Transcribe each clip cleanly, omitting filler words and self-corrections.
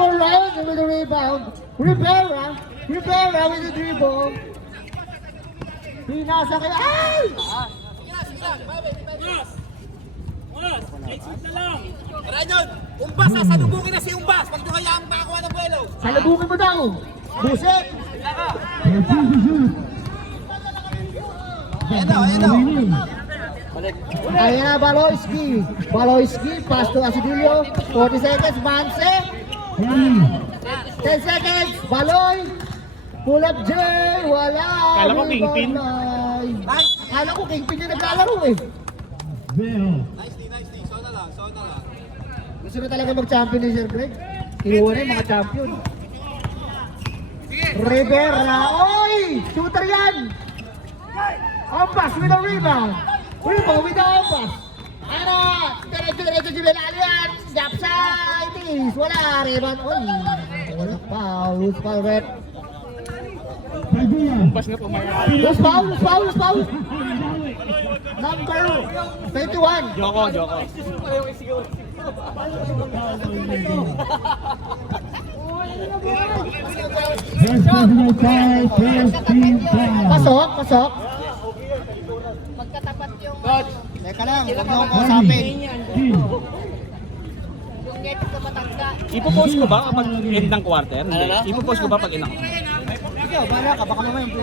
for Ryan with the rebound. Rivera with the dribble. Pinasa kay... Ay! Rayon, Umbas, sasalubungin na si Umbas. Pag nyo hayaang makakuha ng buwelo. Salubungin mo daw. Buset. Ayan daw. Ayan na, Baloyski. Pass to Asidilio. 40 seconds, Manse. 10 seconds, Baloy. Pull up J. Wala. Kala ko kingpin. Kala ko kingpin yung naglalaro eh. Nicely. So na lang. Gusto na talaga mag-champion ni Sir Greg. Kinuha na yung mga champion. Rivera. Oy! Shooter yan! Ompas with a rebound. Rebound with the Ompas. Ano? Diretso Jubilal yan. Jump side. Wala. Rebound. Oy! Wala. Foul. Red. Umpas nga pumayari. Loose foul. Number 21. Joko. Pasok. Magkatapat yung Teka lang, huwag na akong kausapin. yung net sa matangga. Ipopost ko ba kapag end ng quarter? Ipopost ko ba pag end ng Ikaw, bahala ka, baka mamaya yung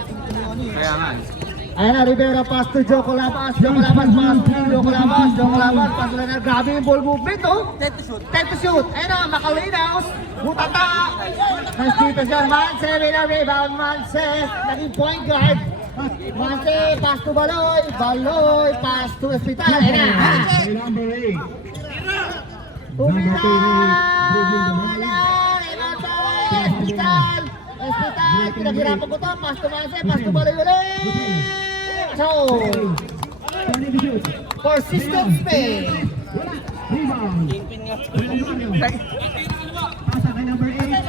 Kaya nga. Ayan na, Rivera, pass to Joko Labas, pass to Leonard, grabe yung ball movement, oh. 10 to shoot. Ayan na, Macalinaos, Butata. Nice defense yun, Manse, with a rebound, Manse, naging point guard. Manse, pass to Baloy, pass to Espital. Ayan na, Number 8. Tumira! Wala! Rebound to Espital, pinaghirapan ko to, pass to Manse, pass to Baloy ulit. So, persistence pay.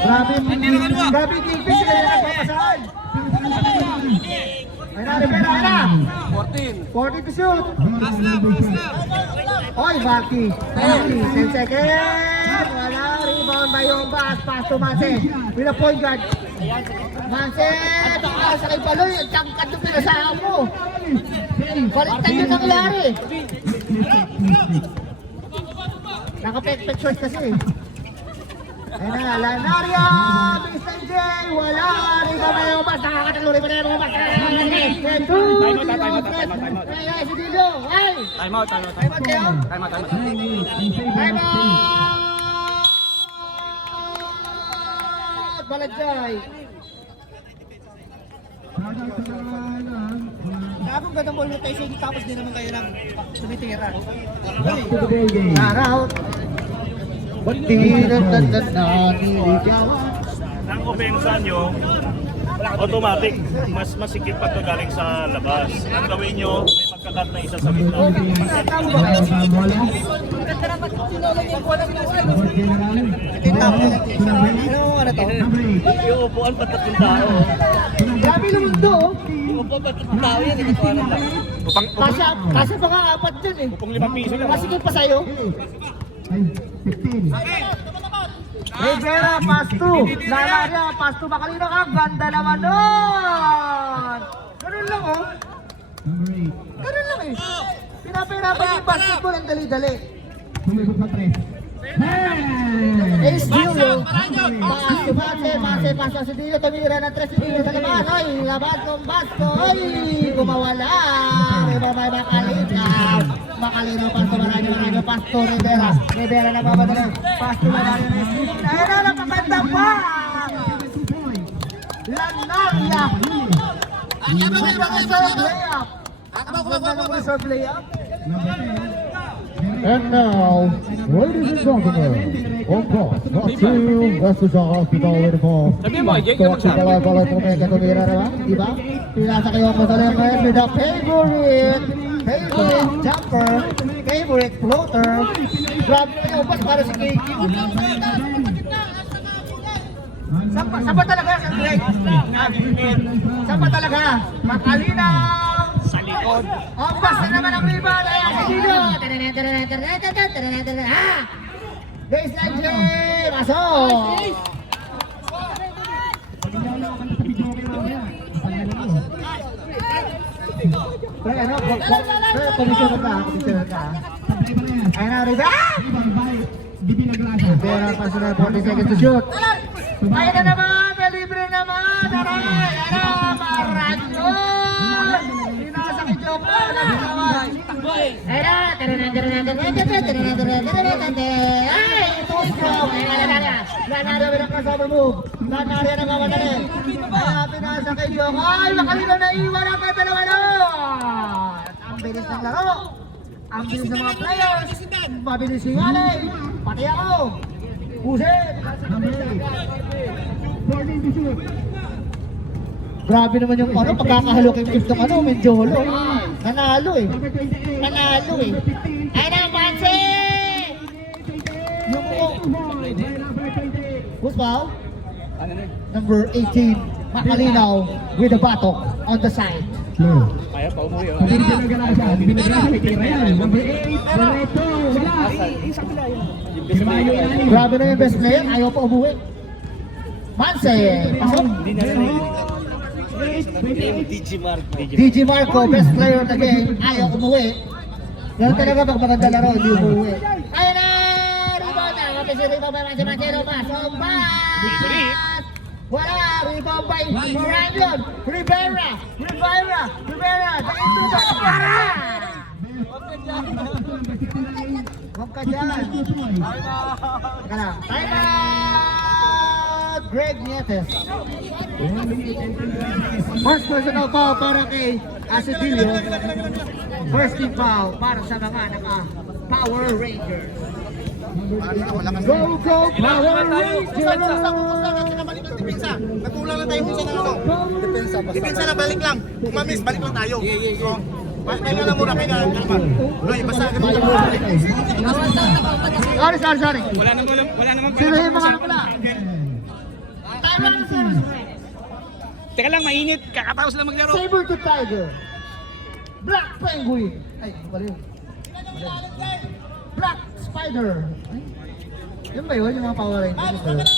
Grabe yung tingpin sila na nagpapasahan. Ayun na, Rivera, ayun na. 14 to shoot. Oy, Marky. 10 seconds. Wala, rebound by Yombas. Pass to Manse. With a point guard. Manse, baka sa kay Baloy. Ang tangkad yung pinasahan mo. Baliktad yung nangyari. Naka-pek shorts kasi. Ayun na, Lanaria, Mr. J, wala, Riga may Yombas, nakakataluri pa na yung Yombas. Ay, si Dilo, ay! Time out kayo. Time out! Balajay! Gagong gandang ball na tayo sa inyo, tapos din naman kayo lang tumitira. Naraut! Ang opensa nyo, automatic, mas masikip pag galing sa labas. Ang gawin nyo, may magkakat na isa sa gitna. Ano to? Yung upuan pa 3 tao. Grabe naman to, oh. Yung upuan pa 3 tao yan, hindi ko alam lang. Kasi baka 4 dun eh. Upong 5 piso lang. Masikip pa sa'yo. 15. Rivera, pass to. Lalaria, pass to Macalino. Ang ganda naman nun. Ganun lang, oh. Number 8. Ganun lang eh. Pinapahirapan yung basketball ang dali-dali. Sumibot pa 3. Ace Gillo. Pass si Dilo. Tumira ng 3 si Dilo sa laban. Oy, laban ng basto. Oy, gumawala. Rivera may Macalino, pass to Maranyo, pass to Rivera. Rivera na babadala. Pass to Maranyo. Ayun na, napakanda pa. Lanaria. Reserve layup. And now, ladies and gentlemen, on cross, not to Western Hospital uniform. Sabi mo, Jake, yung magsabi. Pala tumeka tumira naman, di ba? Pinasa kayo ang masalang ngayon with the favorite jumper, favorite floater. Grabe na yung bas para si KQ. Saan talaga sa Greg? Saan talaga? Makalinaw! Sa likod. Opas na naman ang rebound. Ayan si Dilo. Baseline J. pasok! Pre, ano? Pre, komisyon ka. Ayun na, Rivera! Rivera, paso na 40 seconds to shoot. Ayun na naman, may libre naman. Aray, Maragnon! Pinasa kay Joko. Ayun na, ay, too strong. Ayun na. Lanaro ang kasama move. Lanaro ang mamadali. Kaya pinasa kay Joko. Ay, makalino na iwan ang dalawa nun. Ang bilis ng laro. Ang bilis ng mga players. Mabilis si Wale. Pati ako. Pusin. Grabe naman yung ano, pagkakahalo kay Chris ng ano, Menjolo. Nanalo eh. Ay na, Mansi! Yung who's foul? Number 18, Makalinaw with the batok on the side. Kaya pa umuwi. Number 8, Loreto, wala. Grabe na yung best player, ayaw pa umuwi. Mansi! Pasok! DJ Marco, best player of the game, ayaw umuwi. Yan talaga pag maganda laro, hindi umuwi. Ayun na! Rebound na! Kapag si rebound by Mansi Manchero, pasok ba? Wala! Rebound by Brandon! Rivera! Dito ba? Para! Huwag ka dyan! Teka lang. Time out! Greg Nietes. First personal foul para kay Asedillo. First team foul para sa mga naka-Power Rangers. Go, Power Rangers! Nagkulang na tayo minsan ng ano. Depensa na balik lang. Kung ma-miss, balik lang tayo. So, kaya nga lang muna, kaya nga naman. Loy, basta ganun lang muna. Sorry. Wala namang Sino yung mga pala? Time out, sir. Teka lang, mainit. Kakatapos lang maglaro. Saber to Tiger. Black Penguin. Ay, pala yun. Black Spider. Ay, yun ba yun? Yung mga Power Rangers ba yun?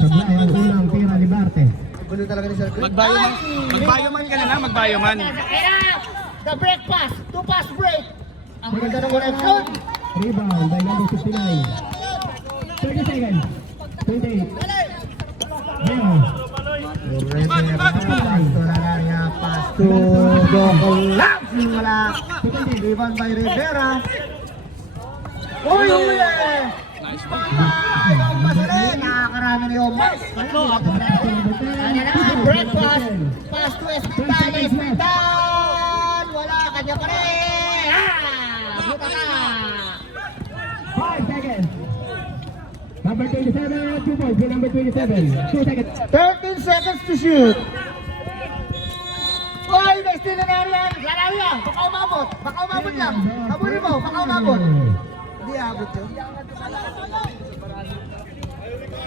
Sablay ang ulang pira ni Barte. Gulo talaga ni Sir Chris. Magbayoman ka na lang, magbayoman. The break pass. Two pass break. Ang ganda ng connection. Rebound by number 59. 30 seconds. 28. Bell. Pass to Joko Lang. Wala. Rebound by Rivera. Uy! Nakakarami ni Omas. Ano naman, break pass. Pass to Espital. Wala, kanya pa rin. Buta ka. 5 seconds. Number 27, 2 points. Number 27, 2 seconds. 13 seconds to shoot. Uy, may steal na yan. Lalari yan. Baka umabot lang. Habulin mo, baka umabot. Hindi abot yun.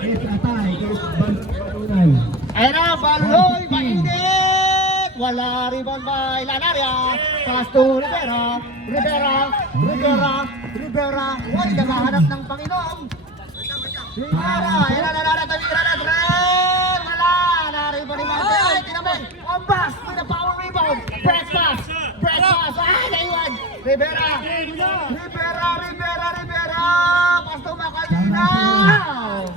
Yes, atay. Yes, Bantunan. Ayan na, Baloy, mainit! Wala rebound by Lanaria. Pass to Rivera. Uy, naghahanap ng Panginoon. Rivera, ayan na, tawira na, Dren! Wala, na-rebound ni Mante. Ay, tinamin, Ombas, with a power rebound. Break pass. Ay, naiwan. Rivera. Pass to Makalinaw.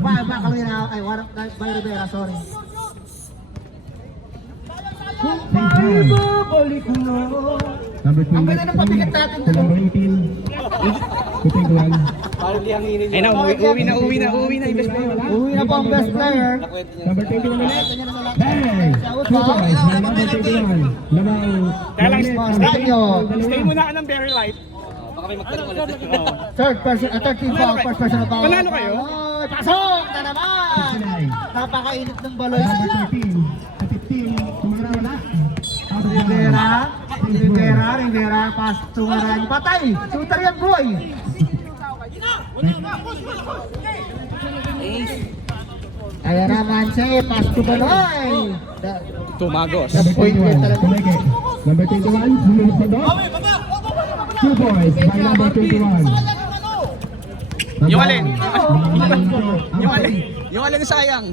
Makalinaw. Ay, warap by Rivera, sorry. Kung maibabalik mo. Number 20. Ang ganda ng pabigat natin dito. Number 18. 221. Ay na, uwi na yung best player. Uwi na po ang best player. Number 21 ulit. Bang! 2 points by number 21. Lamang. Kaya lang, Ranyo. stay muna ka ng very light. Third team foul, first personal foul. Panalo kayo? Ay, pasok na naman. Napakainit ng baloy. Number 13. Sa 15. Tumira wala. Rivera, pass to Maran. Patay! Shooter yan, boy! Ayan na, Manse, pass to Baloy! Tumagos. Number 21. Tumeke. Number 21. Sumunod sa dog. 2 points by number 21. Yung alin? Yung alin sayang.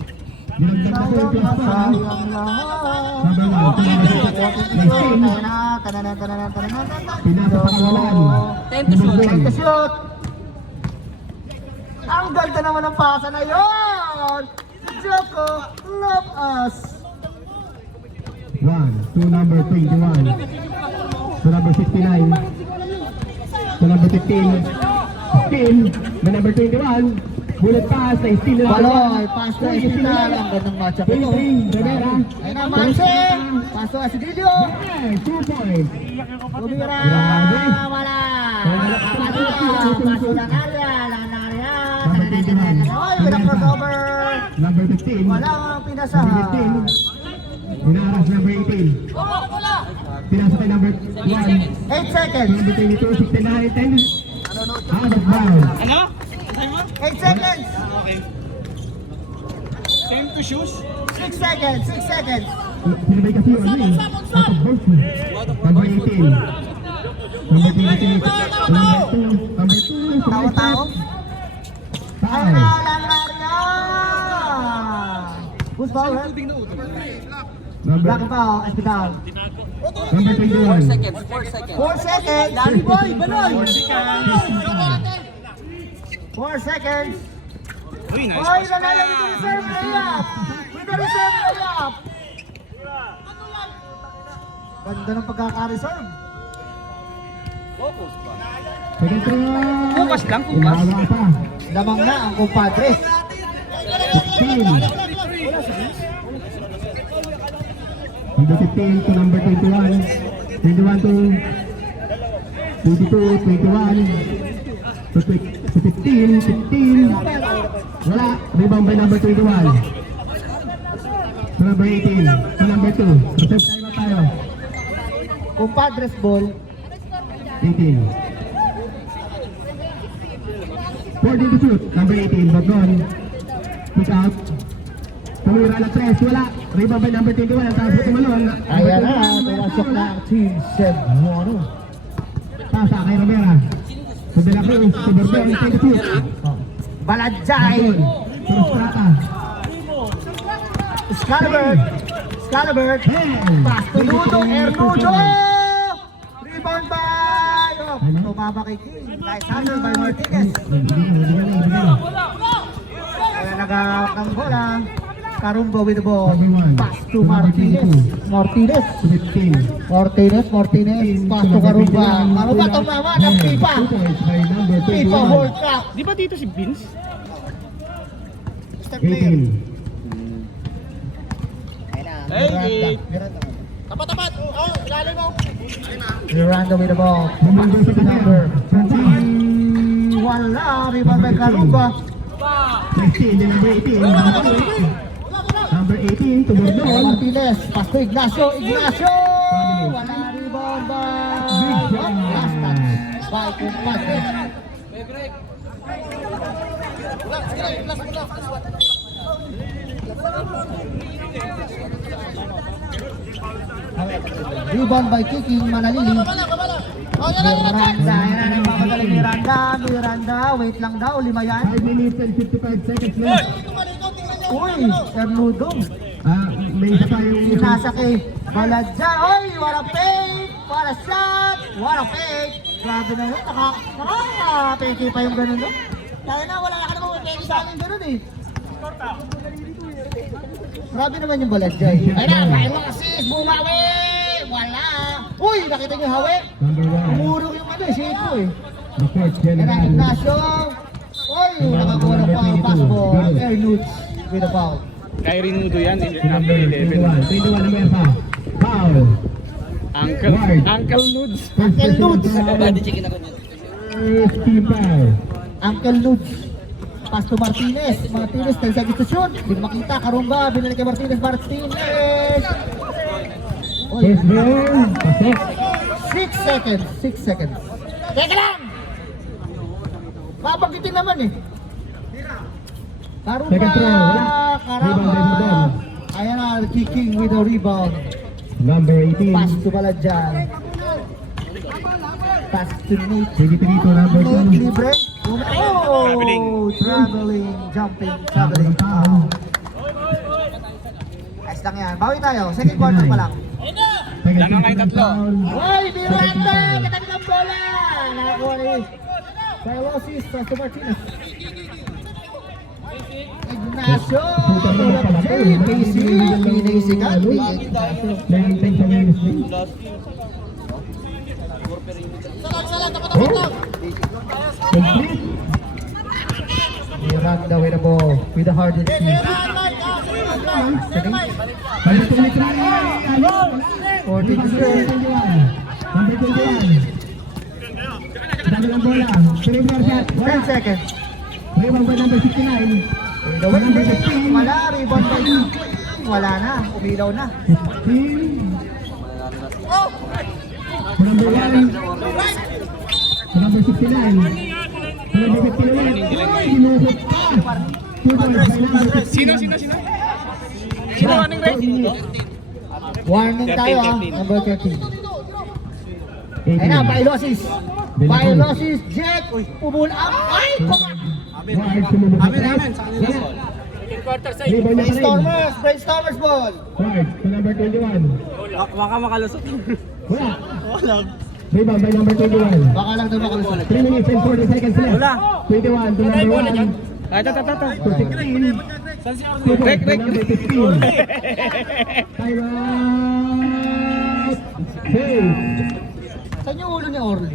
Time to shoot. Ang ganda naman ng pasa na yun. Joko, love us. 1 to number 21. To number 69. To number 15. 15. To number 21. Bullet pass na steal na Baloy, pass to Espital. Ang gandang matchup ito. Rivera. Ayun na, Manse. Pass to Asidilio. 2 points. Lumira. Wala. Paso lang area. Oy, with a crossover. Number 15. Walang pinasahan. Inaras number 18. Pinasa kay number 1. 8 seconds. Number 22, 69, 10. Out of bounds. Ano? 8 seconds. Okay. Time to shoes? 6 seconds. 6 seconds. Sinabay kasi yung ano eh. Out of bounds. Number 18. Number 22. Number 2. Tao-tao. Ay, Foul. lang area. Who's foul, eh? Number Black foul, Espital. Number 21. 4 seconds. Dali boy, Baloy. 4 seconds. Uy, nice. Oy, nanalo with the reserve layup. With the reserve layup. Ganda ng pagkaka-reserve. Second throw. Kupas lang, kupas. Ilawa pa. Lamang na ang kumpadre. 16. Number 15 to number 21. 21 to 22, 21. To 15, 15. Wala. Rebound by number 21. To number 18. To number 2. Reserve time tayo. Kumpadres ball. 18. 14 to shoot. Number 18. Bagnon. Pick out. Tumira na 3. Wala. Rebound by number 21. Ang taas po tumalon. Ayan na, tumasok na ang Team Cebuano. Pasa kay Romera. To De La Cruz. To Bordon. Take the shoot. Baladjay. Frustrata. Scalabert. Scalabert. Pass to Ludo. Ernudo. Rebound by... Oh, tumama kay King. Nice handle by Martinez. Kaya nagawak ng bola. Karumbo with the ball. Pass to Martinez. Martinez. 15. Martinez. Pass to Karumba. Karumba tumama ng pipa. Pipa hold trap. Di ba dito si Vince? 18. Hey, Tapat-tapat. Oh, ilalim mo. Miranda with the ball. Bumanggo sa Number number 21 na. Rebound by Karumba. 16. Number 18. Number 18 to Bordon. Martinez. Pass to Ignacio. Wala rebound by... Last touch by Kumpadre. Rebound by kicking Manalili. Miranda, yan na nagmamagaling Miranda, wait lang daw, 5 yan. 5 minutes and 55 seconds left. Uy, Ernudo. May isa pa yung... Inasa kay Baladja. Uy, what a fake! What a shot! What a fake! Grabe na yun, nakapeke pa yung ganun no? Kaya na, wala ka naman peke sa akin ganun eh. Grabe naman yung Baladja eh. Ay na, kaya mga sis, bumawi! Wala! Uy, nakita niyo hawi? Number 1. Umurong yung ano, shade ko eh. The fourth Yan ang general. Ignacio. Uy, nakakuha na pa ang passport. Air Nudes with a foul. Kay Rinudo yan, Number number 11. 21 number pa. Foul. Uncle Nudes. Uncle Nudes. First team foul. Uncle Nudes. Pass to Martinez. Martinez, 10 seconds to shoot. Hindi makita. Karumba. Binalik kay Martinez. Martinez. First ball. Pasok. 6 seconds. 6 seconds. Teka lang! Babanggitin naman eh. Karumba. Second throw. Wala. Karamba. Rebound by Bordon. Ayan na. Kicking with a rebound. Number 18. Pass to Baladjan. Pass to Nate. Sige, Pinito, number Nate, 2. libre. Oh, traveling, jumping, traveling. Ayos lang yan. Bawi tayo. Second quarter pa lang. Lang ang kayo tatlo. Hoy, Miranda! Katabi ng bola! Nakakuha ni Carlosis sa Martinez. Ignacio! Jay, Casey, pinisikat ni Ignacio. Complete. Miranda with the ball, with the hard hit. Balik ulit na. 40 to 0. Number 21. Dami ng bola. Three-more shot. 10 seconds. Rebound by number 69. The win game. Wala, rebound by wala na, umilaw na. 15. Number 1. Number 69. Number 51. Hinukot pa. 2 points by number 15. Sino? Sino running rate? Warning tayo 13. number 13. Ayun na, Bailosis. Bailosis, Jet, pumul up. Ay, kumak! Amin. Brainstormers, Brainstormers ball. Guard to number 21. Baka makalusot. Wala. Rebound by number 21. Baka lang daw makalusot. 3 minutes and 40 seconds left. Wala. 21 to number 1. Ito. To 16. 2 points by number 15. Time out. Hey. Saan yung ulo ni Orly?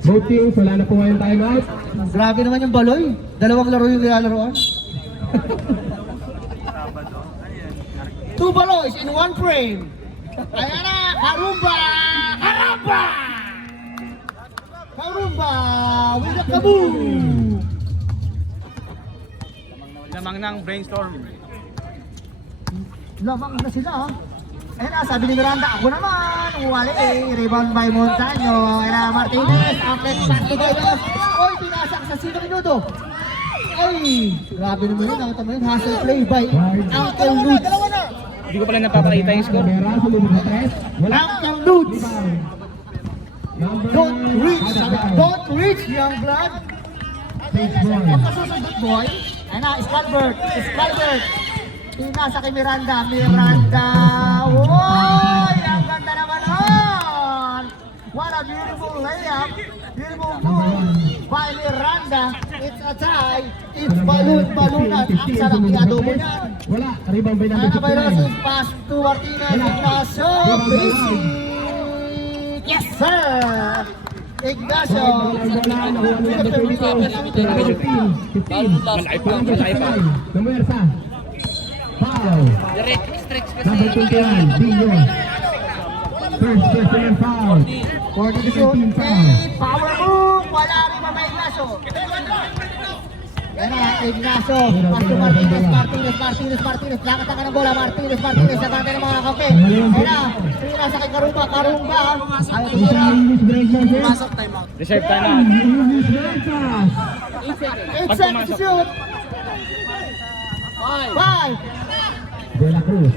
Both teams, wala na po ngayon time out. Grabe naman yung baloy. Dalawang laro yung nilalaroan. 2 baloys in 1 frame. Ayan na, Karumba! Karumba with the kaboom! Lamang ng brainstorm. Lamang na sila ha. Ayun na, sabi ni Miranda, ako naman. Uwali rebound by Montaño. Ayun na, Martinez. Outlet back to Bailos. Oy, pinasak sa sino minuto. Ay, grabe naman yun. Nakita mo yun, hustle play by Uncle Lutz. Hindi ko pala napapakita yung score. Camera, sumubok na 3. Wala. Uncle Lutz. Number Don't reach, young blood. baseball. Pagkasusundot, boy. Ayun na, Scalbert. Pinasa kay Miranda. Woy! Ang ganda naman nun! What a beautiful layup! Beautiful move by Miranda. It's a tie. It's balunan. Ang sarap i-adobo niyan. Wala. Rebound by number Ayan na, Bailosis. 69. Pass to Martinez. Ignacio. Basic. Yes, sir! Ignacio. Number sa. Foul. Number 21. Bingo. First personal foul. 40 to 0. Power move. Wala rin pa may Ignacio. Yan na, Ignacio. Pass to Martinez. Nakata ka ng bola. Martinez. Nakata ng mga kape. Yan na. Pinasa kay Karumba. Ayaw tumira. Pasok time out. Reserve tayo na. 8 seconds to shoot. 5. De La Cruz.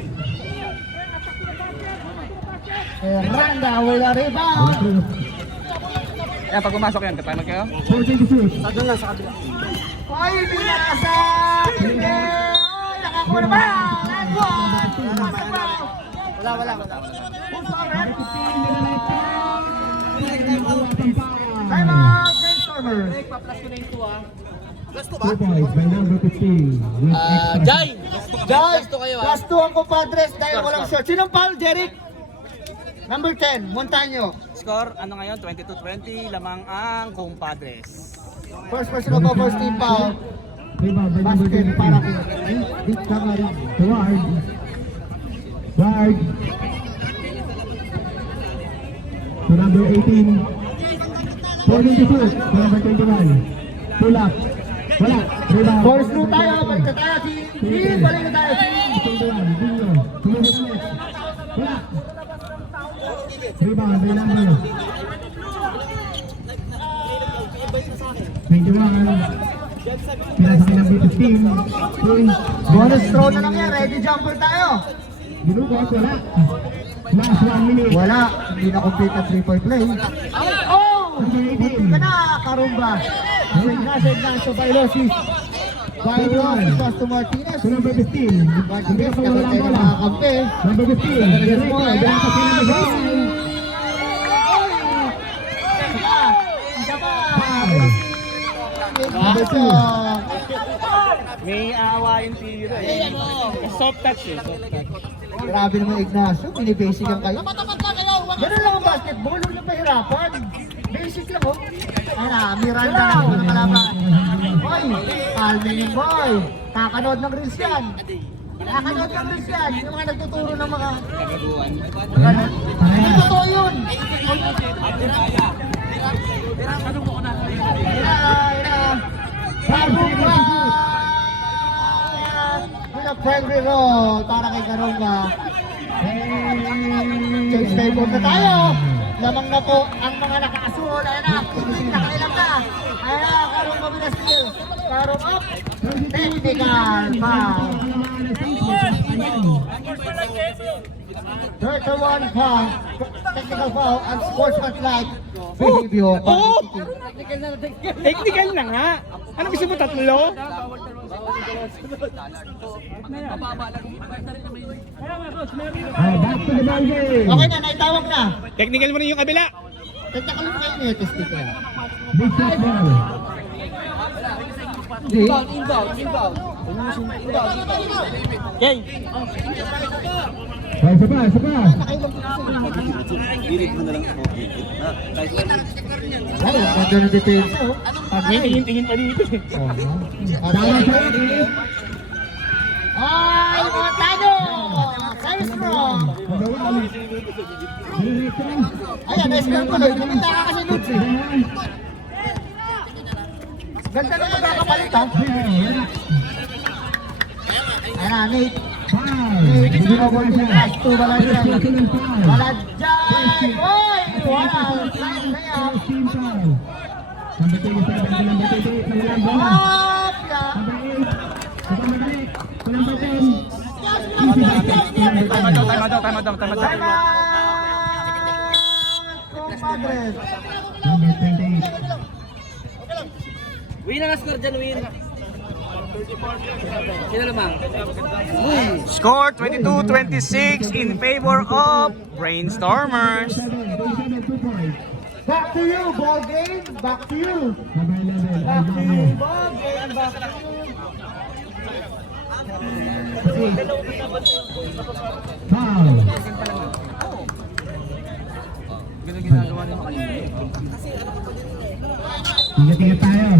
Miranda with a rebound. Kaya pag pumasok yan, katayo kayo? 14 to shoot. Ay, pinasa! Hindi! Ay, nakakuha na ba? Wala. Time out, Brainstormer. 2 points by number 15. With extra. Jai! Plus 2 ang compadres dahil walang shot. Sinong foul, Jeric? Number 10, Montaño. Score, ano ngayon? 22-20, lamang ang compadres. First person of first team foul. Rebound by number Basket 17. para kay Dick Camarin. Guard. To number 18. 14 to shoot. To number 21. Pull up. Wala. Rebound. Force through tayo, balik na tayo. Balik na tayo. 21. Bingo. Tumulog ulit. Wala. Rebound by number 21. Pinasa kay number 15. Point. Bonus throw na lang yan, ready jumper tayo. Binukos, wala. Last 1 minute. Wala. Hindi na complete ang 3-point play. Oh! Buti ka na, Karumba. Save na. So, Bailosis. Bailosis pass to Martinez. So number 15. Martinez, nakatay na mga kampe. Number 15. Diretso. Diretso sila na goal. Isa pa. May aawain tira eh. Soft touch eh. Soft touch. Grabe naman Ignacio, pinibasican kayo. Ganun lang ang basketball, huwag na pahirapan. Basic lang oh. Ay na, Miranda na ako ng kalaban. Boy, palming yung boy. Kakanood ng reels yan. Kakanood ng reels yan. Yung mga nagtuturo ng mga... Hindi totoo yun. Karunga! Friendly roll para kay Karunga. Change favor na tayo. Lamang na po ang mga nakaasul. Ayan na, nakailang na. Ayan na, Karunga Binastil. Karung up. Technical foul. 31 foul. Technical foul and sportsmanlike behavior. Oh! Technical na nga. Ano gusto mo, tatlo? Back to the ball game. Okay na, naitawag na. Technical mo rin yung kabila. Technical mo kayo niya, testicle. Big shot ball. Okay. Isa pa. Ay, ganda ng depensa oh. Tingin pa dito eh. Tama siya. Ay, Montano! Very strong! Ayan, na-spell ko lang. Kumita ka kasi nudes eh. Ganda na magkakapalit ha. Ayan na, Nate. Nate, hindi mo ball siya. Last two, Baladjan. Baladjan! Oy! Wow! Side layup. Number 27, number 28, na walang bola. Up! Yeah. Number 8, number 10. Tama daw. Time out! Compadres. Number 28. Win ang score dyan, win. Sino lumang? Score 22-26 in favor of Brainstormers. 27, 2 points. Back to you, ball game. Back to you. Number 11, Back to Alvaro. you, ball game. Back to you. Foul. Ingat-ingat tayo.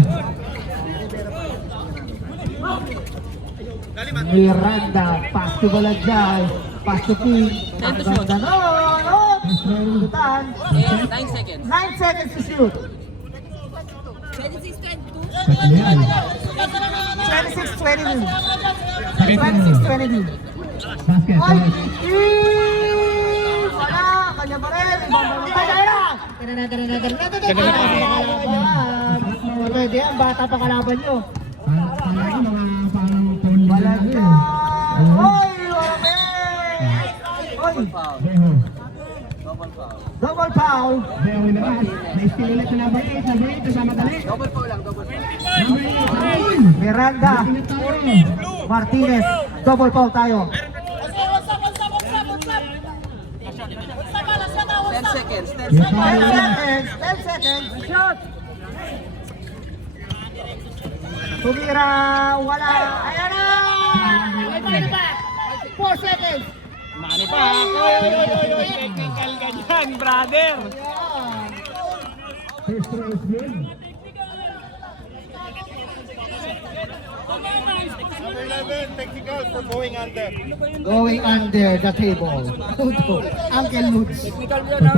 Miranda, pass to Baladjan, pass to King. Ang ganda nun, oh! Sutan. 9 seconds. 9 seconds to shoot. Ano yan? 26-22. 26-22. Basket. Ay! Point. Wala! Kanya pa rin! Ay, pwede yan, bata pa kalaban nyo. Parang mga parang phone nila Baladjan! yun. Oy! Wala! Oy! Beho. Double foul! Beho inabas. Na-steal ulit na number 8. Number 8 kasama dali. Double foul lang, double foul. Number 8. Miranda, Ingat tayo. Martinez, double foul tayo. 10 seconds. 10 Yung 10 foul. seconds, 10 seconds, shot! Tumira, wala, ayan na! 4 seconds! Mani pa. Technical ka dyan, brother. First throw is good. Number 11, technical for going under. Going under the table. Uncle Lutz.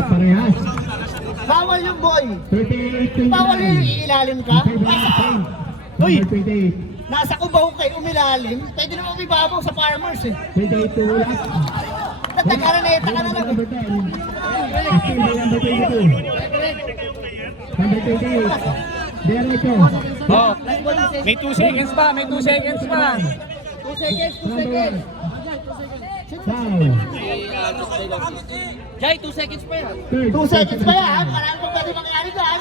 Parehas. Bawal yung boy. 38. Bawal yung ilalim ka. Uy! Number 28. Nasa kubaw kayo umilalim. Pwede naman umibabaw sa farmers eh. 28 to ulat. Nagkakaraneta ka na lang. Number 10. 15 by number 22. Number 28. Diretso. Oh, may 2 seconds pa, may 2 seconds pa. 2 seconds, 2 Number seconds. 1. Foul. Jai, 2 seconds pa yan. Third. 2 seconds pa yan. Marami pong pwede mangyari dyan.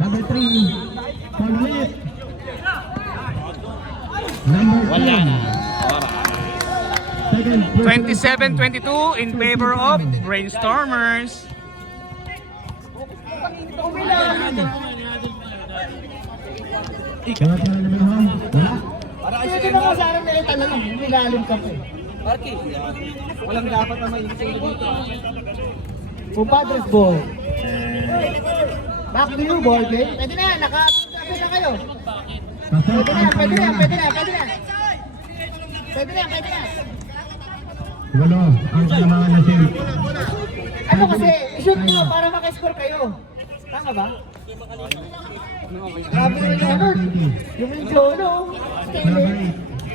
Number 3. Foul ulit. Number 2. Second. 27-22 in favor of Brainstormers. Wala pa rin naman. Wala. Pwede na kasarang na yung talagang milalim ka po. Marky, walang dapat na mainit sa dito. Compadres ball. Back to you, ball game. Pwede na yan, nakapit na kayo. Pwede na yan, pwede na yan, pwede na yan, pwede na yan. Pwede na yan, pwede na yan. Walo. Ang kalamangan na siya. Ano kasi, shoot nyo para makascore kayo. Tama ba? Grabe naman yung ano. Yung medyo, ano, Number stealing.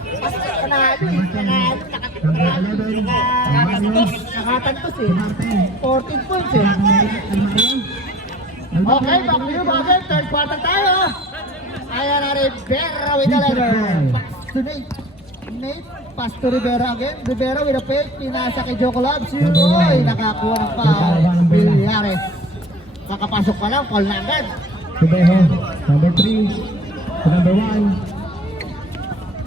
8. Mas panalo eh. Panalo, nakatantos eh. 14 points eh. Okay, back to you, bakit? Third quarter tayo. Ayan na Rivera with the letter. Pass to Nate. Nate, pass to Rivera again. Rivera with a fake. Pinasa kay Joko Labs. Uy, nakakuha ng foul. Villares. Makapasok pa lang, call na agad. Subeho. Number 3. Number 1.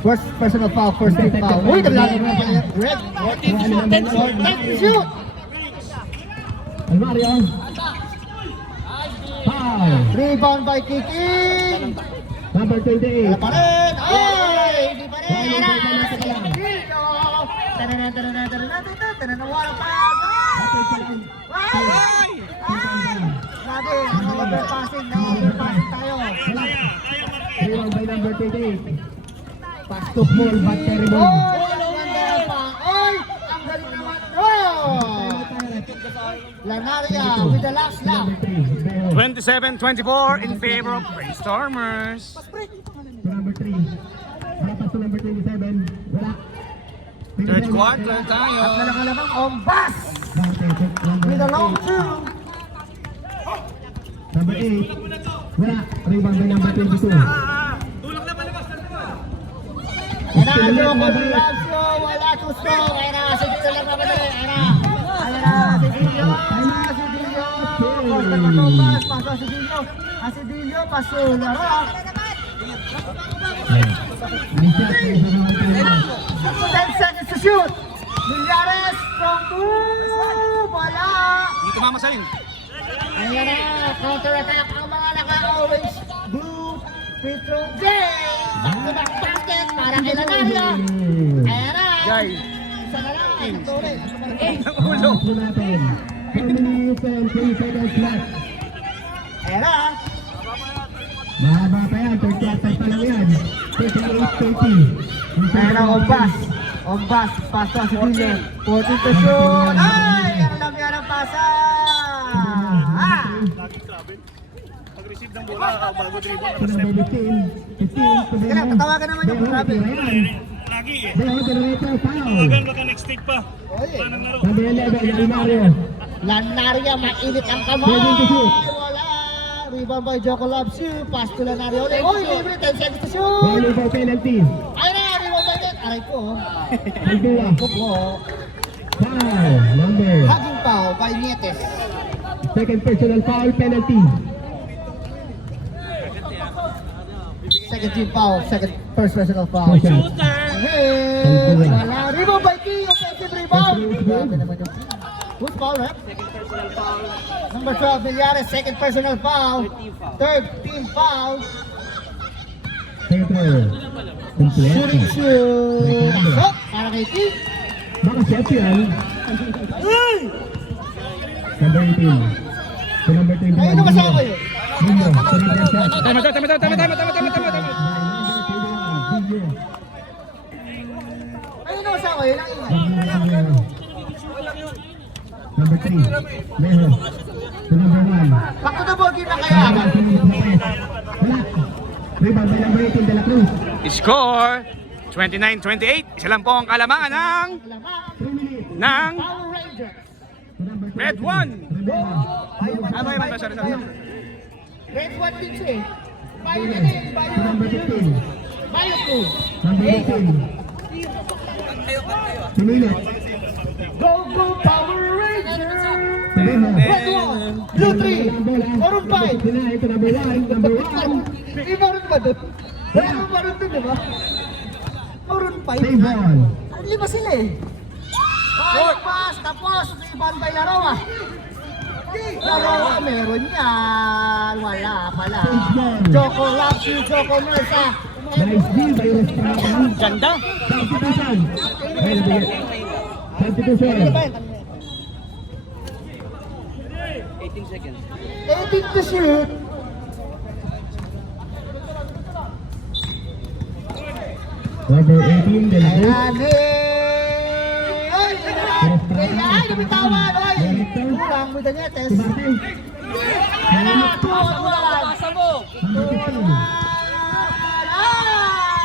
First personal foul, first team foul. Uy, naglalaro na pala yung red. 10 to shoot. Alvario. Foul. Rebound by Kiki. Number 28. Wala pa rin. Ay, hindi pa rin. Dino. Tananan. Wala pa. Ay! Grabe, overpassing tayo. Rebound by number 28. Pass to Paul, but carry ball. Oy, ang galing naman. Oh! Lanaria with the last lap. Number 3. 27-24 in favor of Brainstormers. To number 3. Wala pa to number 27. Wala. Third quarter tayo. At nalakalabang Ombas with a long two. Number 8. Wala. Rebound by number 22. Nanalo ko ng Lazio, wala tusto. Kaya na, si Dino lang mamadali. Kaya na, si Dino. Costa Matombas, paso si Dino. Si Dino, paso. Laro. 10 seconds to shoot. Villares from two. Wala. Hindi tumama sa rin. Ayan na, counter-attack ang mga naka-orange blue free throw game. Back-to-back basket para kay Lanaria. Ayan na. Jai. Isa na lang. Ito ulit. Ulo. Ulo natin. 4 minutes and 3 seconds left. Ayan na. Mahaba pa yan. Third quarter pa lang yan. 38-30. Ayan na, Ombas. Ombas, paso si Dino. 14 to shoot. Ay! Ang lang yan ang pasa. Pag-receive ng bola, bago dribble, To number 15. 15 to Sige lang, tatawagan naman yung grabe. lagi eh. Beho, generator, foul. Tawagan baka next take pa. Oy. Manang laro. Number 11, Almario. Lanaria, mainit ang kamay. Wala. Rebound by Joko Labs. Pass to Lanaria ulit. Oy, libre. 10 seconds to shoot. Volleyball penalty. Ay na, rebound by Jet. Aray ko. Aldua. Ako po. Foul. Number. Hugging foul by Nietes. Second personal foul penalty. Second team foul. First personal foul. Shooter. Hey, wala. Rebound by King. Offensive rebound. Grabe naman yung who's foul, rep? Number 12, Villares. Second personal foul. Third team foul. Center. Shooting Complete. shoot. Pasok. Para kay King. Baka chef yan. Number 18. To number 21. Ayun na kasama yun. Video. To number 7. Tama. Video. Ayun na kasama yun. Ang ingay. Number 3. Beho. To number 1. Back to the ball game na kaya. Wala. Rebound by number 18, De La Cruz. Score 29-28. Isa lang po ang kalamangan ng 3 minutes. Power Rangers. To number 2. Red 1. Sorry. Red 1 din siya eh. Bayo na din. To number 15. Bayo 2. Number 18. Pinilit. Go, go, Power Ranger! Sabi mo. Red 1, Blue 3, Maroon 5. Sina, ito number 1, number 1. May Maroon ba doon? Wala mo Maroon doon, di ba? Maroon 5. Save ball. Lima sila eh. Ay, pass, tapos, ibang by Laroa. Laroa, meron yan. Wala pala. Joko Lapsi, Joko Mesa. Nice deal by Estrada. Ganda. Substitution. Ay, nabigay. Substitution. 18 to shoot. Number 18, De La Cruz. Ayan eh. Ay, ay, nabitawan. Ay, kulang mo din yan, Tess. Si Martin. Ayan, 2-1. Pasa mo. Number 15. Ah!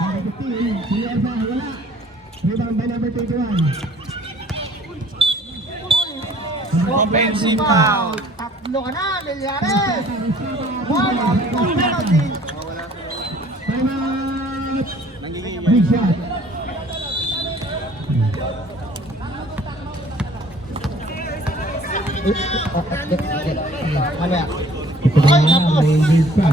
Number 15. Si Elsa, wala. Rebound by number 21. Offensive foul. Tatlo ka na, Milyares. One penalty. Time out. Big shot. Mamaya. Ito na nga, may lead pa.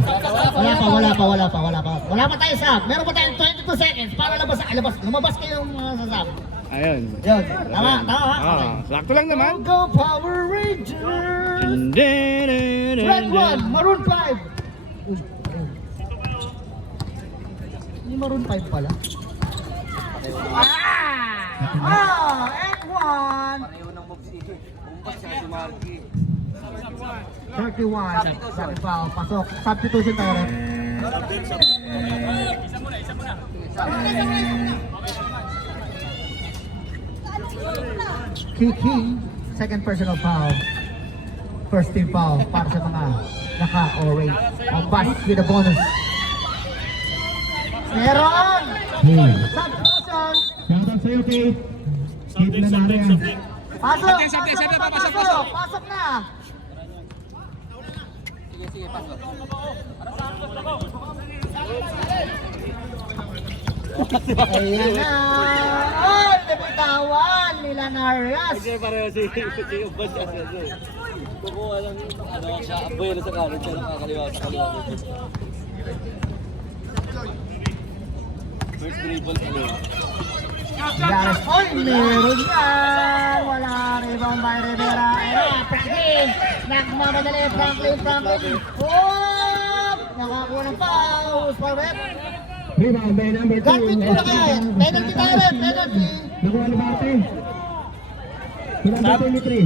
Wala pa tayo sub. Meron pa tayong 22 seconds para lumabas kayong sa sub. Ayun. Yun. Tama, ha? Ah, sakto lang naman. Go Power Rangers! Red 1, Maroon 5. Hindi Maroon 5 pala. F1! 31. Sabi foul. Pasok. Substitution tayo rin. Kicking. Second personal foul. First team foul para sa mga naka-orange. Ang pass with a bonus. Meron! Hey. Substitution. Shoutout sa'yo, Kate. Kate na narin. Pasok! Pasok na! Ayan na! Ay! Nabitawan nila Narias! Pareho si Ubas kasi. Kukuha lang siya, abuelo sa kanan siya nakakaliwa sa kaliwa. First dribble kaliwa. Narias! Ay! Meron yan! Wala rebound by Rivera. Ayan! Franklin! Nagmamadali Franklin! Oh! Nakakuha ng foul! Sparbet! Rebound by number 2. Garbage mo na kaya yan! Penalty tayo rin! Penalty! Nakuha na ba ate? Si number 23.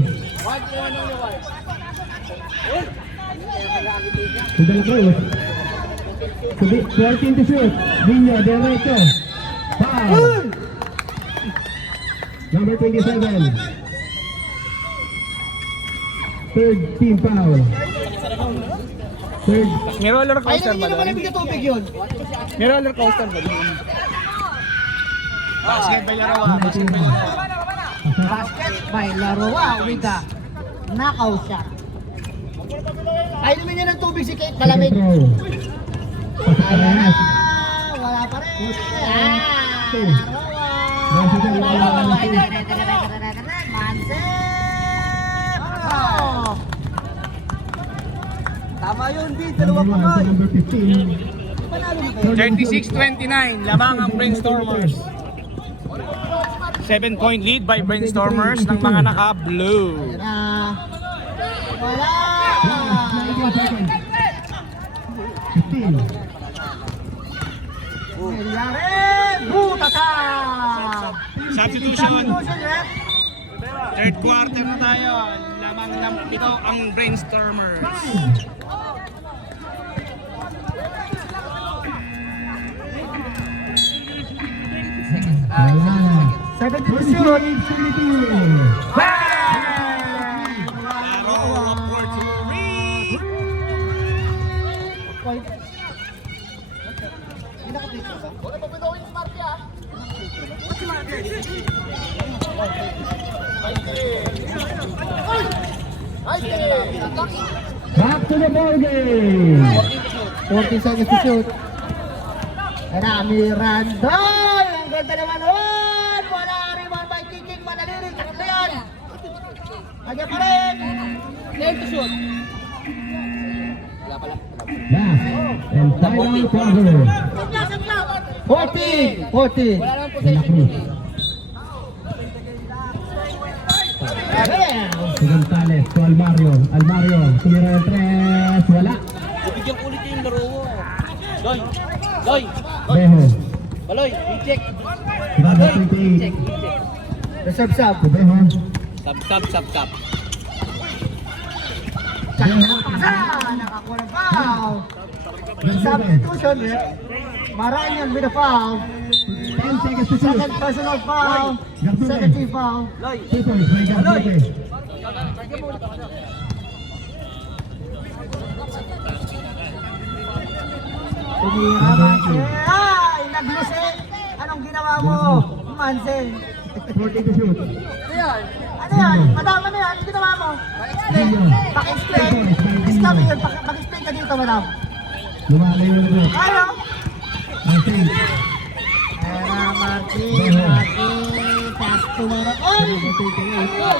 Si De La Cruz. 14 to shoot. Vinyo, derecho. Foul. Number 27. Third team foul. Third. May roller Ay, coaster hindi ba naman doon? nabigyan tubig yun! May roller coaster ba doon? Basket by Laroa. Basket by Laroa. Basket by Laroa with a knockout shot. Ay, inumin niya ng tubig si Kate, malamig. Throw. Pasok ka Ayan na. na, wala pa rin. Laroa. Mansep! Oh! Tama yun, Bin. Number 1 to number 15. 36-29, lamang ang Brainstormers. 7-point lead by Brainstormers ng mga naka-blue. Ayan na. Wala! 19 seconds. 15. Nangyari! Butata! Substitution. Ref. Third quarter na tayo. Lamang ng pito ang Brainstormers. Wala. 7 to shoot. 72. Laroa for three. Back to the ball game. 40 seconds to shoot. Ayan na, Miranda! Ang Ganda naman nun! Wala rebound by kicking, manalirik, tatlo yan! Kanya pa rin! Last and final quarter. 40! Santa Cruz. Si Gonzales to Almario. Almario, tumira ng tres. Wala. Bigyan ko ulit yung laro mo. Loy! Loy! Beho. Baloy! I-check! Number 28. Reserve sub. Si Beho. Sub. Pasa! Nakakuha ng foul! Substitution, Maranyan with a foul. 10 seconds to shoot. Second personal foul. Second team foul. Two points by Gardote. Tumira, Manse. Ay! Nagluse! Anong ginawa mo, Manse? 40 to shoot. Ano yan? Madam, ano yan? Anong ginawa mo? Explain. Paki-explain. Stop yun. Paki-explain ka dito, madam. Lumalayo na ito. Ano? Martin. Martin. Pass to Mara. Oy! Balik to Beho. Beho.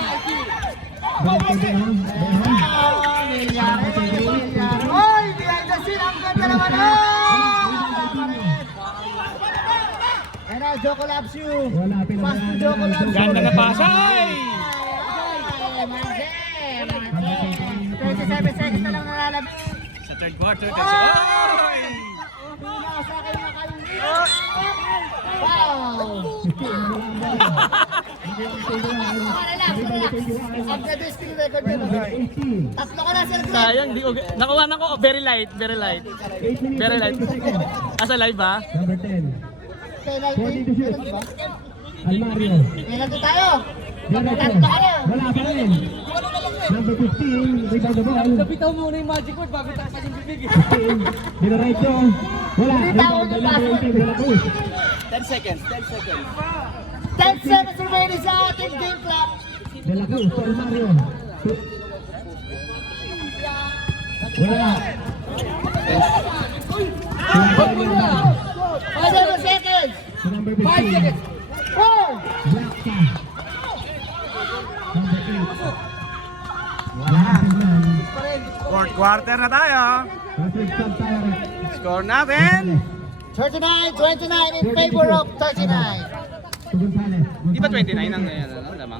Oy! Behind the scene. Ang ganda naman. Ano, Joko loves you. Wala, Pass to Joko loves you. Ganda na pasay! 27 seconds na lang nalalabas. Sa third quarter kasi. Ay! Wow! Ang gadisting record nila. 18. Tatlo ko na sir. Sayang, di ko... Nakuha na ko. Very light. 8 minutes. Very light. 20 seconds. Asa live ba? Number 10. 40 to shoot. Almario. Penalty tayo. Number 2. Wala pa rin. Number 15. Rebound the ball. Bitaw muna yung magic word bago tayo kanyang bibig. 15. Dinaright nyo. Wala. Rebound the number 18. Wala po. 10 seconds. 10 seconds remaining sa ating game clock. De La Cruz to Almario. Wala. 5 seconds. To number 15. 4. Black ka. Number 8. Wala. Fourth quarter na tayo. Patrick Sub tayo. Score natin. 39-29 in favor of 39. To Gonzales. Di ba 29 ang lamang?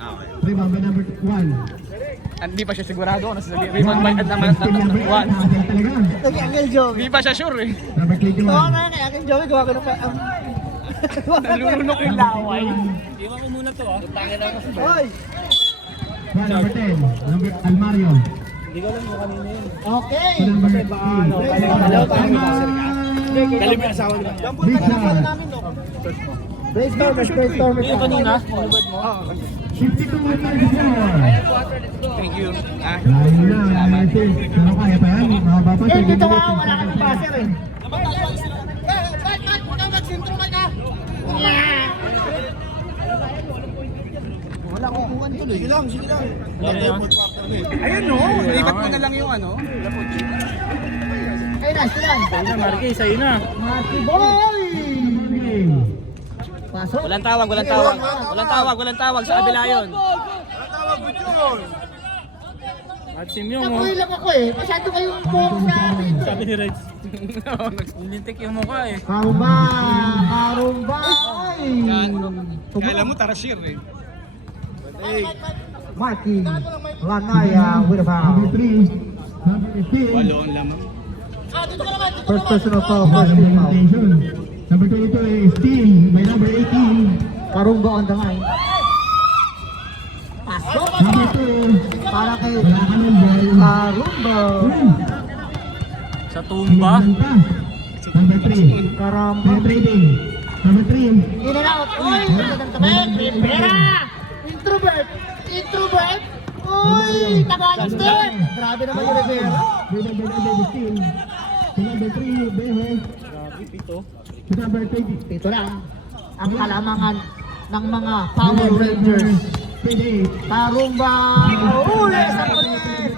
Ah, okay. Rebound by number 1. Hindi pa siya sigurado kung nasa rebound by at naman one. Lagi Angel Joey. Hindi pa siya sure eh. Number 21. Oo nga kay Angel Joey, gawa ko na pa. Nalulunok yung laway. Iwan ko muna to ah. Tangin ako sa Oy! Number 10. Number Almario. Hindi ko alam mo kanina yun. Okay. To number 15. Dali mo yung asawa nila. Brainstormers, brainstormers. Yung kanina, 52 Thank you. Ah. Layo na, pero kaya pa yan, mahaba pa. Eh, dito nga, wala kami passer eh. Wala ko kuhan tuloy. Sige lang. Ayun no, lipat mo na lang yung ano. Ay, nice, nice. Marquez, sa'yo na. Marky boy! Pasok. Walang tawag sa kabila yun. Maxim yung Nakuhi lang ako eh. Masyado kayong focus sa akin. Sabi ni Rex. Nilintik yung mukha eh. Karumba! Karumba! Kailan mo tarasir eh. Marky Lanaya with a foul. Number 3. Number 15. Waloon lamang. First personal foul, first team foul. Number 22 is Steel. May number 18. Karumba on the line. Pasok! Number 2. Para kay Wala ka ng ball. Karumba. Sa tumba. Number 3. Karamba. Trading. Number 3. In and out. Uy! Magandang tabi. Rivera! Introvert! Introvert! Uy! Tagalog step! Grabe naman yung Rivera. Number 15. Number 3. Beho. Number 20. Ito lang ang kalamangan ng mga Power Rangers. 28. Karumba! Uy! Sa pulis!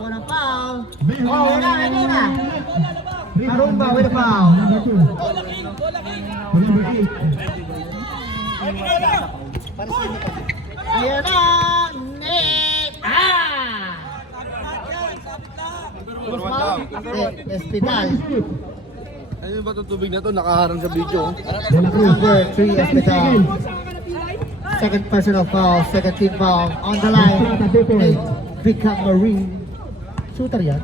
Unang foul. Oh, wala. Hindi na. Karumba with a foul. Number 2. To number 8. Ayan na! Net! Hospital. Ano ba itong tubig na to? Nakaharang sa video. De La Cruz. Number 3 10 Hospital. seconds. Second personal foul, second team foul. On the line, Nate Become Marine. Shooter yan.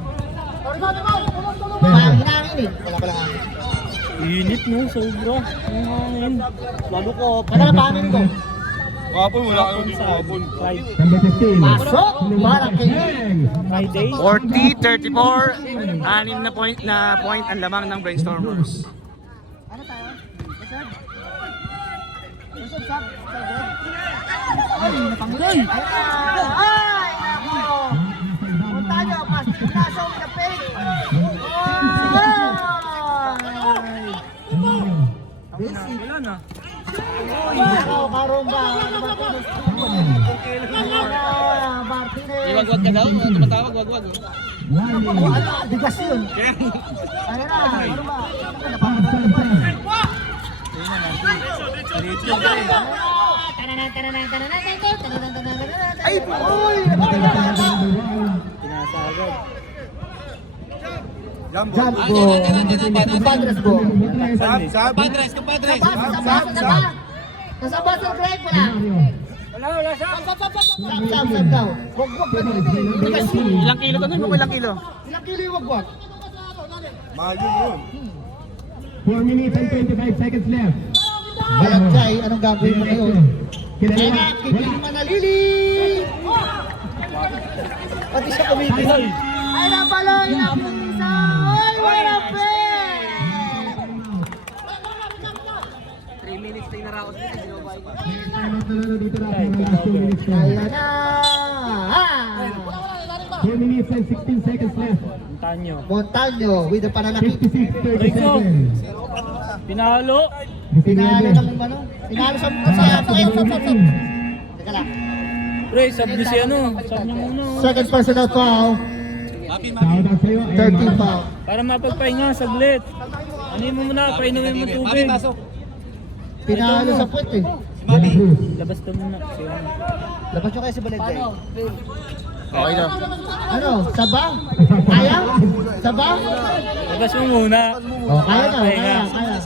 Parang hinangin eh. Wala pala hangin. Init no, sobra. Ang hangin. Lalo ko. Ano na pangin ko? Kapon, wala kang dito kapon. Number 15. Pasok! Parang kayo. Friday. 40-34, 6 na point ang lamang ng Brainstormers. Ano tayo? Reserve? Reserve, Ay, napanguloy! Ay, nako! Punta nyo, pasok na page! Wala na. Nako, Karumba! Martinez! Wag-wag ka daw? Tumatawag, wag-wag. Ano? Bigas yun! Ayun na, Karumba! Ay, uy! Pinasagad. Jumbo! Padres po! Padres, compadres. Nasa Basel Greg wala! Wala siya! Sab daw! Wag-wag ka dito eh! Bigas yun! Ilang kilo to nun? Ilang kilo? Ilang kilo yung wag-wag? 4 minutes and 25 seconds left. Balagay, anong gagawin mo ngayon? Kilala. Kaya kikiling manalili! Pati siya kumikilay. Ay, napaloy na pisa! Ay, wala pe! 3 minutes na inaraos dito. Timeout na lang dito na. Last 2 minutes na. Ayan na! 4 minutes and 16 seconds left. Tanyo. Montaño with the pananakit. 56, 30 seconds. Pinalo. Pinalo ng ano? Pinalo sa Teka lang. Pre, sab niyo si ano. Sab niyo muna. Second personal foul. Shout out sa'yo. 13 foul. Para mapagpahinga, saglit. Ano mo muna, painumin mo tubig. Pinalo sa puwet eh. De La Cruz. Labas ka muna. Si ano. Labas nyo kayo si Balagay. Okay lang. Ano? Saba? Kaya? Saba? Labas mo muna. Oh, kaya na. Kaya.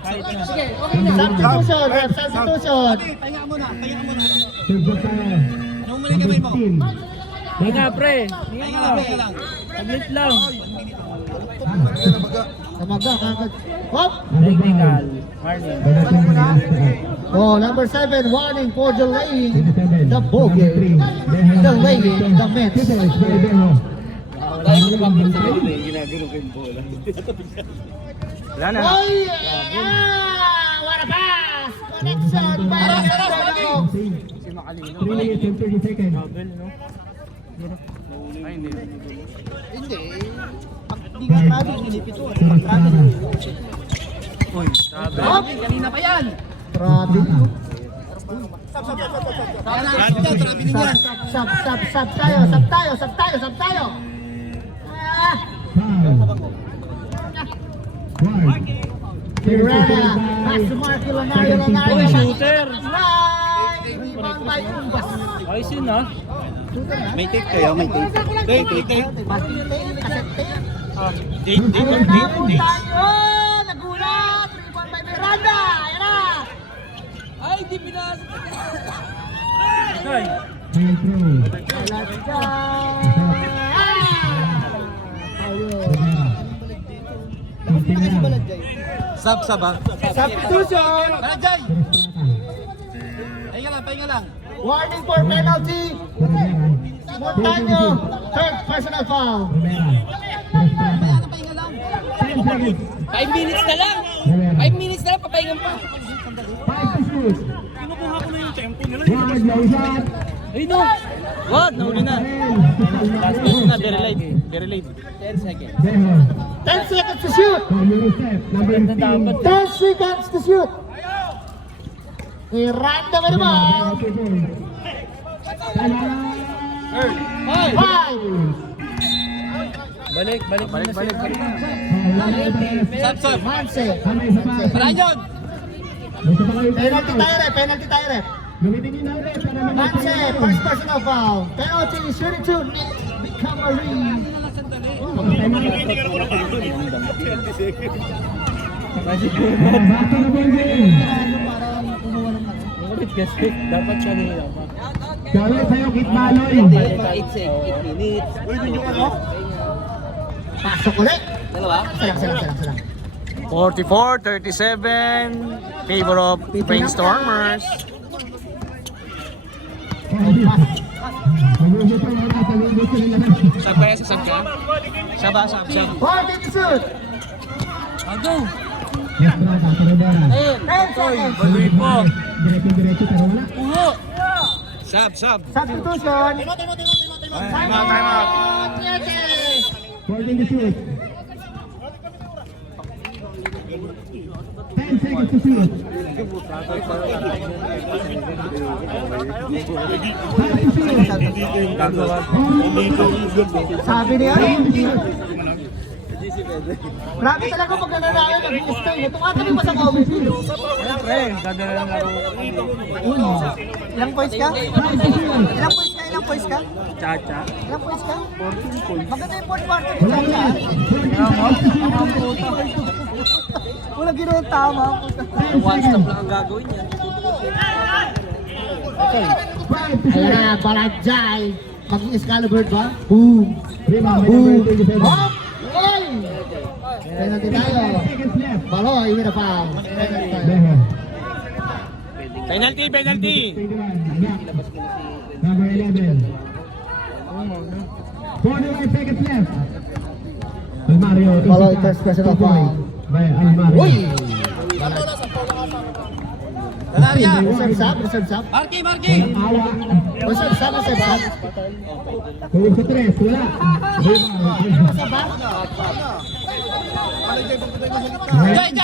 Kahit na. Substitution. Ref, substitution. Serve tayo. Number 15. Hinga, pre. Hinga. Saglit lang. Tamaga, kagad. Hop! Technical. Warning. Oh, number 7, warning for delaying the bogey. Delaying the Mets. Dahil lumapit sa ulo eh, ginagano ko yung bola. Wala na. Oy! What a pass! Connection by Rodrigo. 3 minutes and 30 seconds. Bubble, no? Ay, hindi. Hindi. Hindi nga grabe, inipito. Grabe. Uy, sabi. Hop! Kanina pa yan. Grabe. Sab tayo. Ah! Foul. One. Tirana, pass to Marco Lanario. Uy, shooter! Right! Rebound by Umbas. Ayos yun, ha? Shooter na. May tape kayo, may tape. Pass to tape, cassette tape. Date. Tayo! Nagulat! Rebound by Miranda! Ayan na! Ay, di pinas! Ay! High throw. Let's go! Tayo. Sab. Substitution! Balagay! Pahinga lang. Warning for penalty! Montaño, third personal foul. 10 seconds. 5 minutes na lang! 5 minutes na lang, papahingan pa! 5 to shoot. Kinukuha ko na yung tempo nila. One, low shot. Ay, no! Wag, nahuli na. Last minute na, very late. Very late. 10 seconds. Deho. 10 seconds to shoot! Yusef, number 15. 10 seconds to shoot! Miranda ba naman? Five! Balik muna siya. Foul Manse. May isa pa. May isa pa kayo. Penalty tayo, ref. Gamitin niyo na ulit para Manse, first personal foul. Penalty, 32, Camari. Back to the ball game. Dapat siya nila pa. Gawin sa'yo, Kit Maloy. 8 minutes. Pasok ulit. Dalawa? Salang. 44-37, favor of Brainstormers. Sab kaya sa sab ka? Saba, sab. 40 to shoot. Yes, brata, Terodora. 10 seconds. Diretso, pero wala. Sab. Substitution. Time out. 14 to shoot. 10 seconds to shoot. 5 to shoot. Sabi niya, grabe talaga pag nananaya nag-i-stay. Ito nga kami pa sa comment. Ilang points ka? Ilang points ka? Chacha. Ilang points ka? 14 points. Maganda yung fourth quarter. Wala ginawa tama. One stop lang ang gagawin niya. Ayan na, Balajay. Mag-Excalibur ba? Boom! Rebound, Boom! number 27. Hop! Oy! Penalty tayo. Seconds left. Baloy, with a foul. Beho. Penalty. 21. Number 11. 45 seconds left. Almario. Baloy, first personal foul. By Almario. Uy! Talaria! Reserve sub. Marky! Awa. Reserve sub. Tuloy sa 3. Wala. Rebound.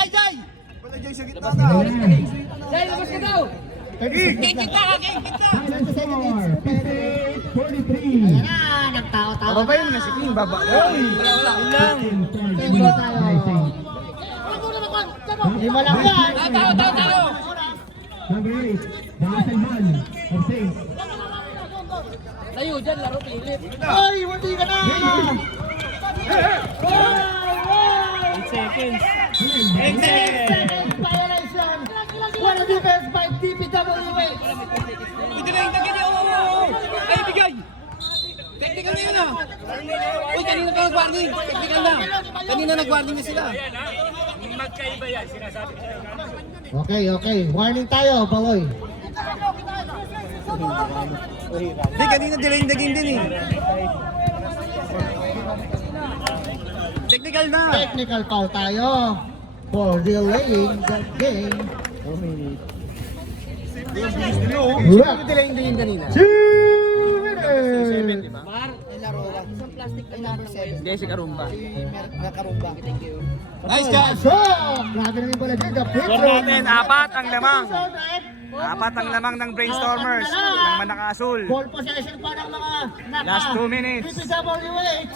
Jay! Final score. 58-43. Ayan na, nagtao-tao. Babay mo na si King, baba. Tingin tayo. Lima lang yan. Tayo! Number 8. Dakasalman. Of Saint. Tayo dyan, laro Philip. Ay, hindi ka na. 8 seconds. 8 seconds violation. One defense by DPWA. Pwede na yung ganyan. Ay, bigay! Technical na yun ah! Uy, kanina pa nag-warning. Technical na. Kanina nag-warning na sila. Okay. Warning tayo, Baloy. Hindi, kanina delay the game din eh. Technical na. Technical foul tayo for delaying the game. Delay the game kanina. 2 minutes. Hindi, si Karumba. Nice guys! So, grabe naman pala dito. Score natin, 4 ang lamang. 4 ang lamang ng Brainstormers. Ng Manaka-Asul. Ball possession pa ng mga naka. Last 2 minutes. DPWH.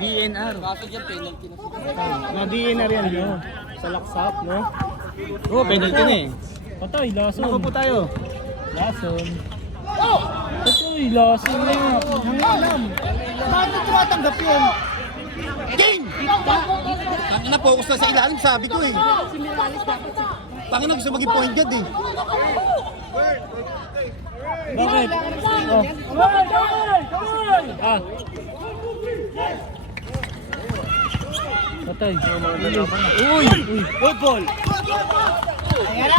DNR. Kaso dyan, penalty na sila. Na DNR yan, no? Sa laksap, no? Oo, penalty na eh. Patay, lason. Naku po tayo. Lason. Patay, lason na nga. Nangilam. Bakit tumatanggap yun? Game! Tangin na, focus na sa ilalim, sabi ko eh. Tangin na, gusto maging point guard eh. Bakit? Ah. Patay. Uy! Good ball! Ayan na!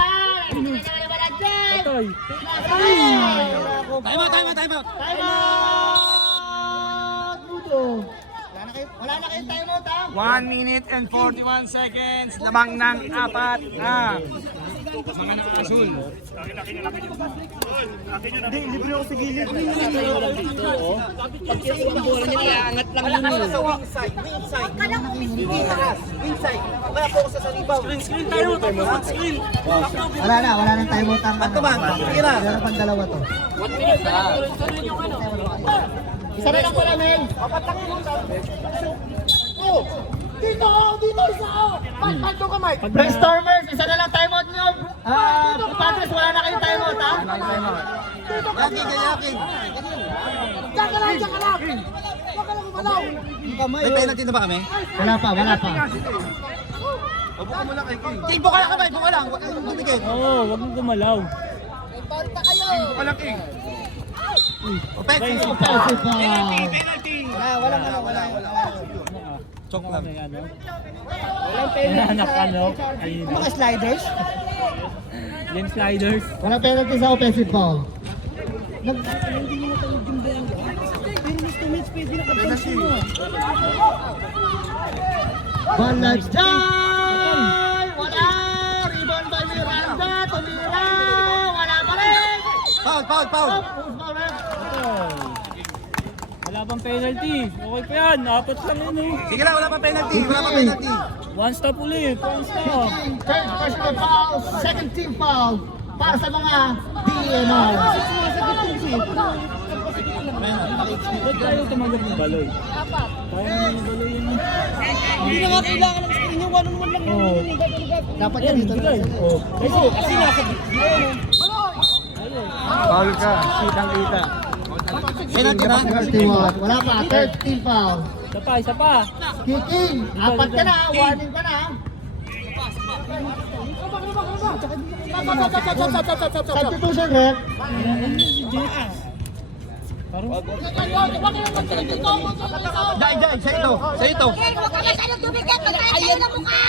Patay. Time out! Time out! Ludo. Wala na kayong time out ha? 1 minute and 41 seconds. Lamang ng 4 na. Mga Naka-Asul. Hindi, libre ako sa gilid. Pag yung ang bola niya, iangat lang yun eh. Sa wing side. Hindi taas. Wing side. Kaya focus sa rebound. Screen tayo. Screen. Wala nang time out ang Bato man. Sige na. Meron pang dalawa to. 1 minute na. Isa na lang pala, Mel. Dito, isa ako. Mike, doon ka, Mike. Brainstormers, isa na lang timeout nyo. Padres, wala na kayong timeout, ha? Yaking. Diyan ka lang. Huwag ka lang gumalaw. May penalty na ba kami? Wala pa. King, buka lang kamay, buka lang. Huwag kang dumikit. Oo, wag mong gumalaw. Offensive. Offensive foul. Wala. Chok lang. May ano? Anak ano? Ayun. Mga sliders. Yan sliders. Wala penalty sa offensive foul. One left die! Wala! Rebound by Miranda! Tumira! Wala pa rin! Foul. Who's foul rin? Wala pang penalty. Okay pa yan. Apat lang yun eh. Sige lang, wala pa penalty. One stop ulit. One stop. Third personal foul, second team foul para sa mga DNR. Ba't tayo tumanggap ng baloy? Tayo ng baloy yun. Hindi na nga kailangan ng screen yung one-on-one lang. Oo. Dapat Ayan, yan dito. bigay. Oo. Kasi nasa gitna. Foul ka. Kitang-kita. Penalty na. 31. Wala pa, third team foul. Isa pa. Kicking, apat ka na, warning ka na. Substitution, ref. Parang Jai, sa ito. Ayan na mukha!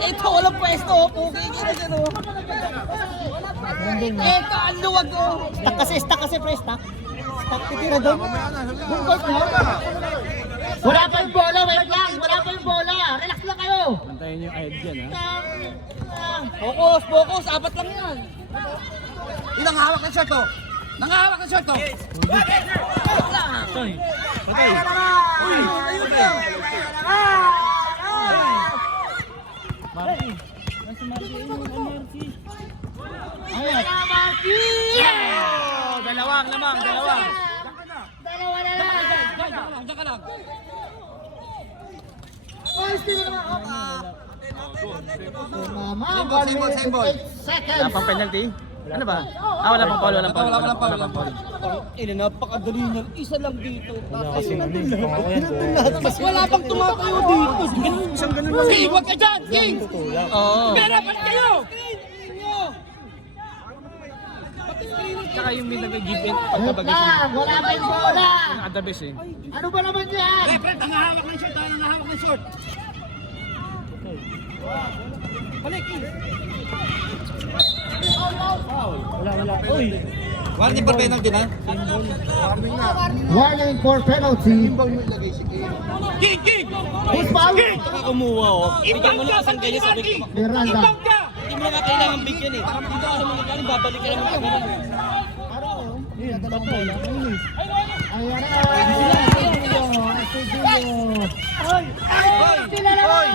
Ito, walang pwesto. Pugay ka na Ito, ang luwag ko. Stuck kasi, pre, stuck. Stuck, titira doon. Doon, court mo. Wala pa yung bola, wait lang. Wala pa yung bola. Relax lang kayo. antayin yung edge yan ha. Focus. Apat lang yan. Ilang hawak ng short to? Nangahawak ng short to? Patay. Patay. Marky. Nasa Marky. Ayun yung Marky. Ayun. Marky! Dalawang lamang. Dalawa na lang. Diyan ka lang. Mama, Symbol, 1 symbol. minute 8 seconds. Wala pang penalty? Ano ba? Wala pang foul. Walang foul. Walang foul. Napakadali niyan. Isa lang dito. Wala kasi ano eh. Wala pang tumatayo dito. Isang ganun lang. King, huwag ka dyan! King! Oo. Perapan kayo! Tsaka yung may nag-give in Wait pagkabagay siya. lang, wala pa yung bola. Nakadabis eh. Ano ba naman yan? Fred, nangahawak ng short. Nangahawak ng short. Wala. Uy! Warning for penalty na. Warning for penalty. King! Who's foul? Tsaka kumuha oh. Bigyan mo na kasang kanya sa big. Miranda. Hindi mo na kailangan bigyan eh. Dito ka naman nagkaroon, babalik ka naman sa ganun. Yun, patay. Ayan na. Sila naman.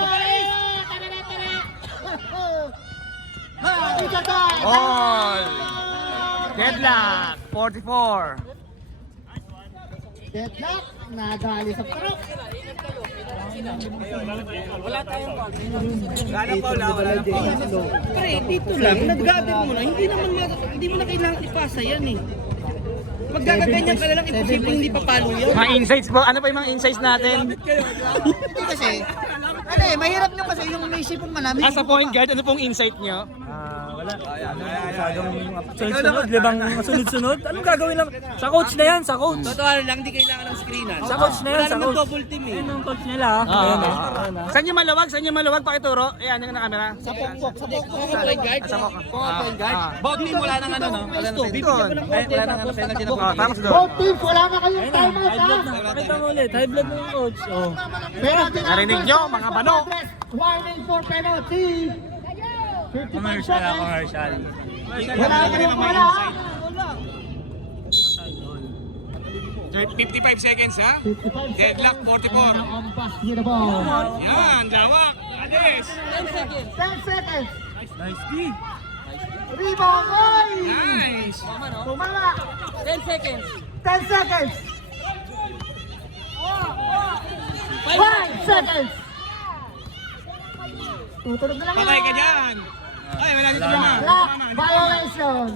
All! Deadlock! 44! Deadlock. Nadali sa parok. Pre, dito lang. Nag-gather mo na. Hindi mo na kailangan ipasa yan eh. Magkakaganyan ka na lang. Imposible hindi papalo yan. Mga insights po. Ano pa yung mga insights natin? Hindi kasi. Ano eh, mahirap nyo kasi yung may isipin man namin. As a point guard, ano pong insight nyo? Wala. Masyadong sunod-sunod, libang sunod-sunod. Anong gagawin lang? Sa coach na yan, sa coach. Totoo lang, hindi kailangan ng screenan. Sa coach na yan, Wala sa naman coach. double team eh. Ayun ang coach nila. Ayan ah. Saan yung maluwag? Saan yung maluwag? Pakituro. Ayan, yung camera. Sa pokpok, sa point guard. Sa point guard. Both team wala nang ano no? Wala nang Bibigyan ko ng konti Wala nang tapos penalty na. tatakbo. Tapos doon. Both teams, wala na kayong timeout High blood ha. na. Pakita mo ulit. High blood ng coach. Oh. Penalty Narinig nyo, mga bano. Warning for penalty. 55 seconds. commercial. Wala kayong bola ha. 55 seconds ha? 55 Deadlock, 44. On pass near the ball. Yan, lawak. Ades. 10 seconds. Nice key. Rebound. Oy! Nice. Tumama. 10 seconds. 10 seconds. 5 seconds. Tuturog na lang Patay ka yan. dyan. Ay, wala dito na. Clock violation.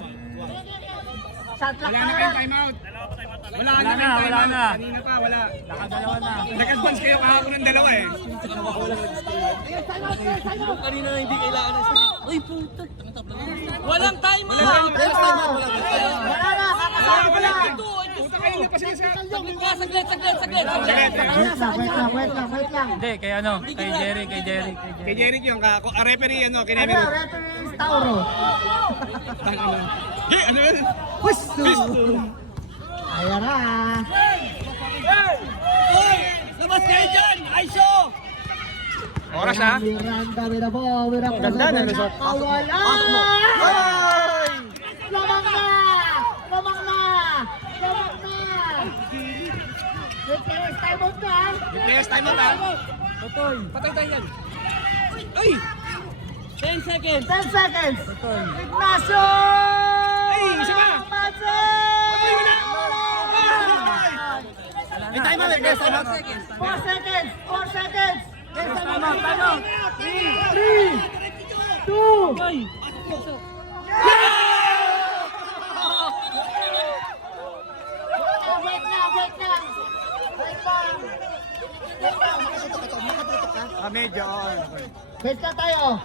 Shot clock Wala na na kayo, lang. time out. Wala Wala na, wala na. Kanina pa, wala. Nakadalawa na. Nag-advance kayo kahapon ng dalawa eh. Kanina hindi kailangan ng sakit. Uy, puta. Walang time out. Wala na, kakasabi ko lang. Puta kayo na pa sila sa... Wait lang. Hindi, kay ano? Kay Jerry. Kay Jeric yung referee ano, kay Ano, Nemero. referee is Tauro. Hey, ano yun? Pusto. Ayan na. Labas kayo dyan! Aiso! Oras ha? Miranda with the ball. With a Ganda na, resort. Nakawala. Lamang na. Players time out na. Players time out ha? Totoy. Patay tayo yan. Ay! 10 seconds. Ignacio. Ay, isa pa. Patay mo na! May time out, players time out. 4 seconds. There's time out. 3, 2. Wait lang. Medyo. Wait lang tayo.